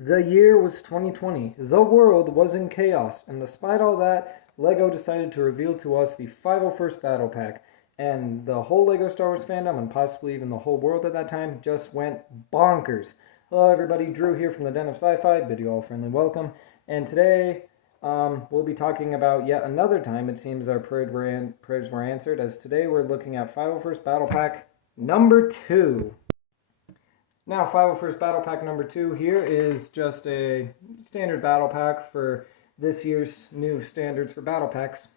The year was 2020. The world was in chaos, and despite all that, LEGO decided to reveal to us the 501st Battle Pack. And the whole LEGO Star Wars fandom, and possibly even the whole world at that time, just went bonkers. Hello everybody, Drew here from the Den of Sci-Fi, bid you all a friendly welcome. And today, we'll be talking about yet another time it seems our prayers were answered, as today we're looking at 501st Battle Pack number 2. Now, 501st Battle Pack number 2 here is just a standard battle pack for this year's new standards for battle packs.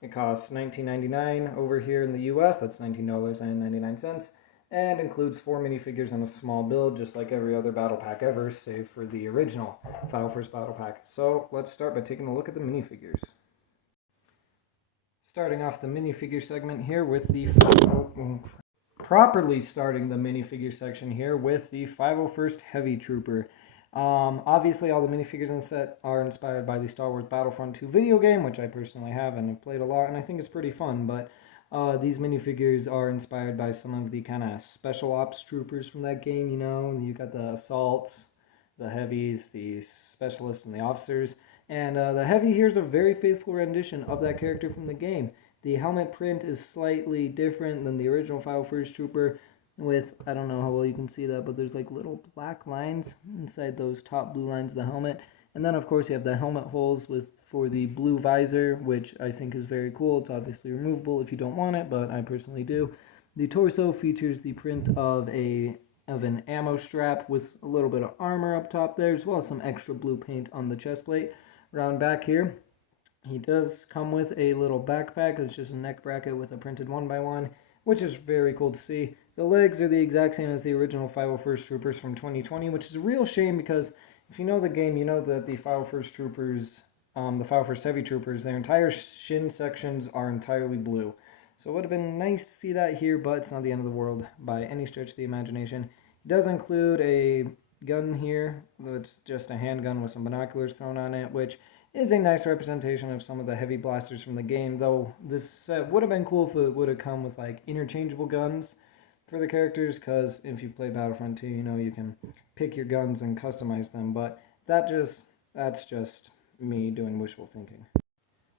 It costs $19.99 over here in the US, that's $19.99, and includes 4 minifigures and a small build, just like every other battle pack ever, save for the original 501st Battle Pack. So, let's start by taking a look at the minifigures. Starting off the minifigure segment here with the... properly starting the minifigure section here with the 501st Heavy Trooper. Obviously, all the minifigures in the set are inspired by the Star Wars Battlefront 2 video game, which I personally have and have played a lot, and I think it's pretty fun, but these minifigures are inspired by some of the kind of special ops troopers from that game, you know. You got the assaults, the heavies, the specialists, and the officers, and the heavy here is a very faithful rendition of that character from the game. The helmet print is slightly different than the original 501st Trooper with, I don't know how well you can see that, but there's like little black lines inside those top blue lines of the helmet. And then of course you have the helmet holes for the blue visor, which I think is very cool. It's obviously removable if you don't want it, but I personally do. The torso features the print of an ammo strap with a little bit of armor up top there, as well as some extra blue paint on the chest plate. Around back here, he does come with a little backpack. It's just a neck bracket with a printed 1x1, which is very cool to see. The legs are the exact same as the original 501st Troopers from 2020, which is a real shame because if you know the game, you know that the 501st Troopers, the 501st Heavy Troopers, their entire shin sections are entirely blue. So it would have been nice to see that here, but it's not the end of the world by any stretch of the imagination. It does include a gun here. It's just a handgun with some binoculars thrown on it, which is a nice representation of some of the heavy blasters from the game, though this set would have been cool if it would have come with like interchangeable guns for the characters, because if you play Battlefront 2, you know you can pick your guns and customize them, but that's just me doing wishful thinking.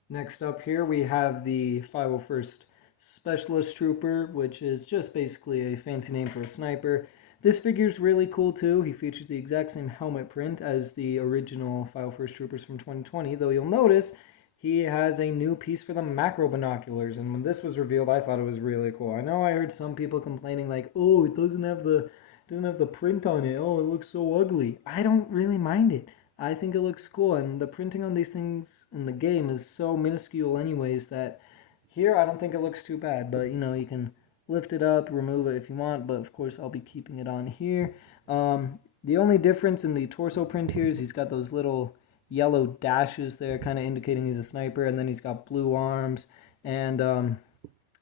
Next up here we have the 501st Specialist Trooper, which is just basically a fancy name for a sniper. This figure's really cool too. He features the exact same helmet print as the original 501st Troopers from 2020, though you'll notice he has a new piece for the macro binoculars, and when this was revealed, I thought it was really cool. I know I heard some people complaining like, oh, it doesn't have the print on it. Oh, it looks so ugly. I don't really mind it. I think it looks cool, and the printing on these things in the game is so minuscule anyways that here I don't think it looks too bad, but you know, you can lift it up, remove it if you want, but of course I'll be keeping it on here. The only difference in the torso print here is he's got those little yellow dashes there, kind of indicating he's a sniper, and then he's got blue arms, and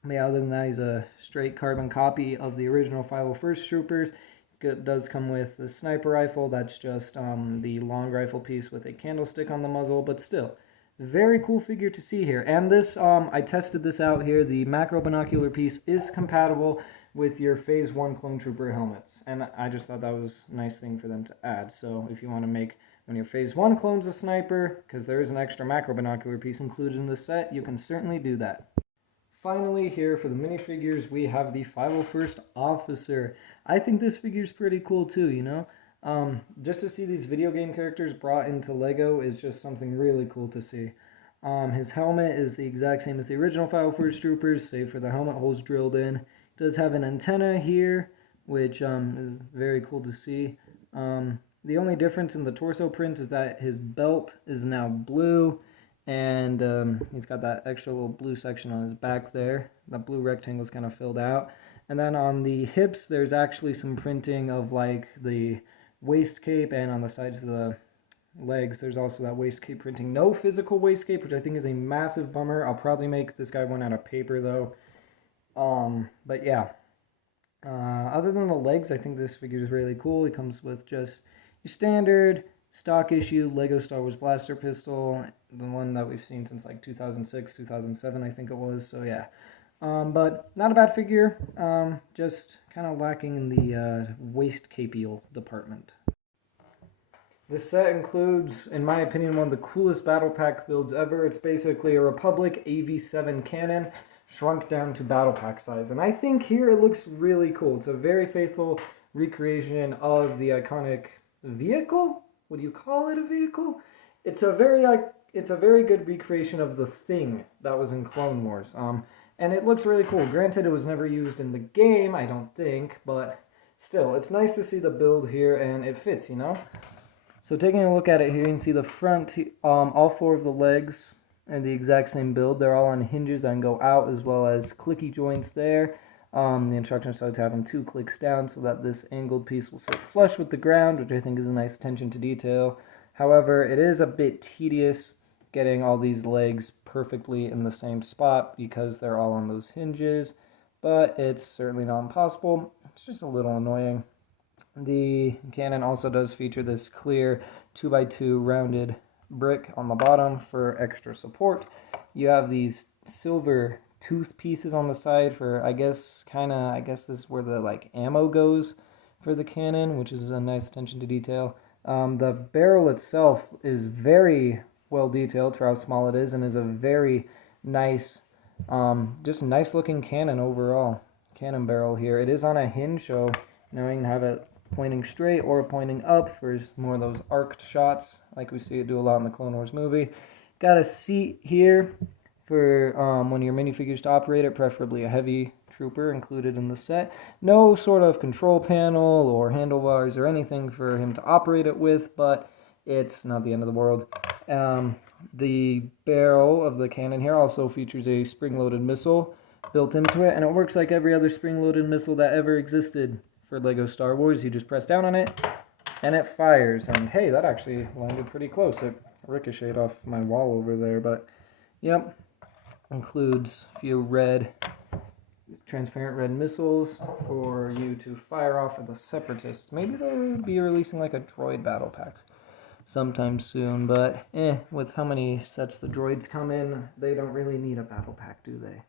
yeah, other than that, he's a straight carbon copy of the original 501st Troopers. It does come with the sniper rifle, that's just the long rifle piece with a candlestick on the muzzle, but still, very cool figure to see here. And this, I tested this out here. The macro binocular piece is compatible with your Phase 1 Clone Trooper helmets. And I just thought that was a nice thing for them to add. So if you want to make when your Phase 1 clone's a sniper, because there is an extra macro binocular piece included in the set, you can certainly do that. Finally, here for the minifigures, we have the 501st Officer. I think this figure's pretty cool too, you know? Just to see these video game characters brought into LEGO is just something really cool to see. His helmet is the exact same as the original 501st Troopers, save for the helmet holes drilled in. It does have an antenna here, which is very cool to see. The only difference in the torso print is that his belt is now blue, and he's got that extra little blue section on his back there. That blue rectangle is kind of filled out. And then on the hips, there's actually some printing of like the waist cape, and on the sides of the legs there's also that waist cape printing. No physical waist cape, which I think is a massive bummer. I'll probably make this guy one out of paper though. But yeah, other than the legs, I think this figure is really cool. He comes with just your standard stock issue LEGO Star Wars blaster pistol, the one that we've seen since like 2006, 2007 I think it was, so yeah. But not a bad figure, just kind of lacking in the waist capial department. This set includes, in my opinion, one of the coolest battle pack builds ever. It's basically a Republic AV7 cannon shrunk down to battle pack size. And I think here it looks really cool. It's a very faithful recreation of the iconic vehicle. Would you call it a vehicle? It's a very good recreation of the thing that was in Clone Wars. And it looks really cool. Granted, it was never used in the game, I don't think, but still, it's nice to see the build here, and it fits, you know? So taking a look at it here, you can see the front, all four of the legs are the exact same build. They're all on hinges and go out, as well as clicky joints there. The instructions start to have them 2 clicks down so that this angled piece will sit flush with the ground, which I think is a nice attention to detail. However, it is a bit tedious getting all these legs perfectly in the same spot because they're all on those hinges, but it's certainly not impossible. It's just a little annoying. The cannon also does feature this clear 2x2 rounded brick on the bottom for extra support. You have these silver tooth pieces on the side for, I guess this is where the like ammo goes for the cannon, which is a nice attention to detail. The barrel itself is very well detailed for how small it is, and is a very nice, just nice looking cannon overall. Cannon barrel here. It is on a hinge, so you know you can have it pointing straight or pointing up for more of those arced shots like we see it do a lot in the Clone Wars movie. Got a seat here for one of your minifigures to operate it, preferably a heavy trooper included in the set. No sort of control panel or handlebars or anything for him to operate it with, but it's not the end of the world. The barrel of the cannon here also features a spring-loaded missile built into it, and it works like every other spring-loaded missile that ever existed for LEGO Star Wars. You just press down on it, and it fires. And hey, that actually landed pretty close. It ricocheted off my wall over there, but yep. Includes a few transparent red missiles for you to fire off at the Separatists. Maybe they'll be releasing like a droid battle pack sometime soon, but with how many sets the droids come in, they don't really need a battle pack, do they?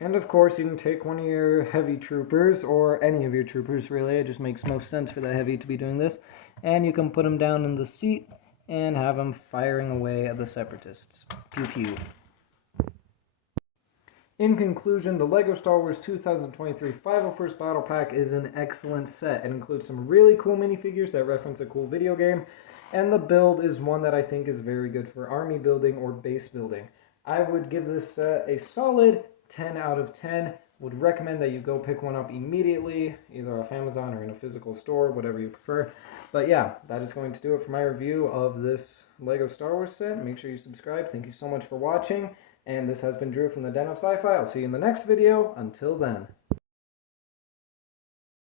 And of course, you can take one of your heavy troopers, or any of your troopers really, it just makes most sense for the heavy to be doing this, and you can put them down in the seat and have them firing away at the Separatists. Pew pew. In conclusion, the LEGO Star Wars 2023 501st Battle Pack is an excellent set. It includes some really cool minifigures that reference a cool video game, and the build is one that I think is very good for army building or base building. I would give this set a solid 10 out of 10. Would recommend that you go pick one up immediately, either off Amazon or in a physical store, whatever you prefer. But yeah, that is going to do it for my review of this LEGO Star Wars set. Make sure you subscribe. Thank you so much for watching. And this has been Drew from the Den of Sci-Fi. I'll see you in the next video. Until then.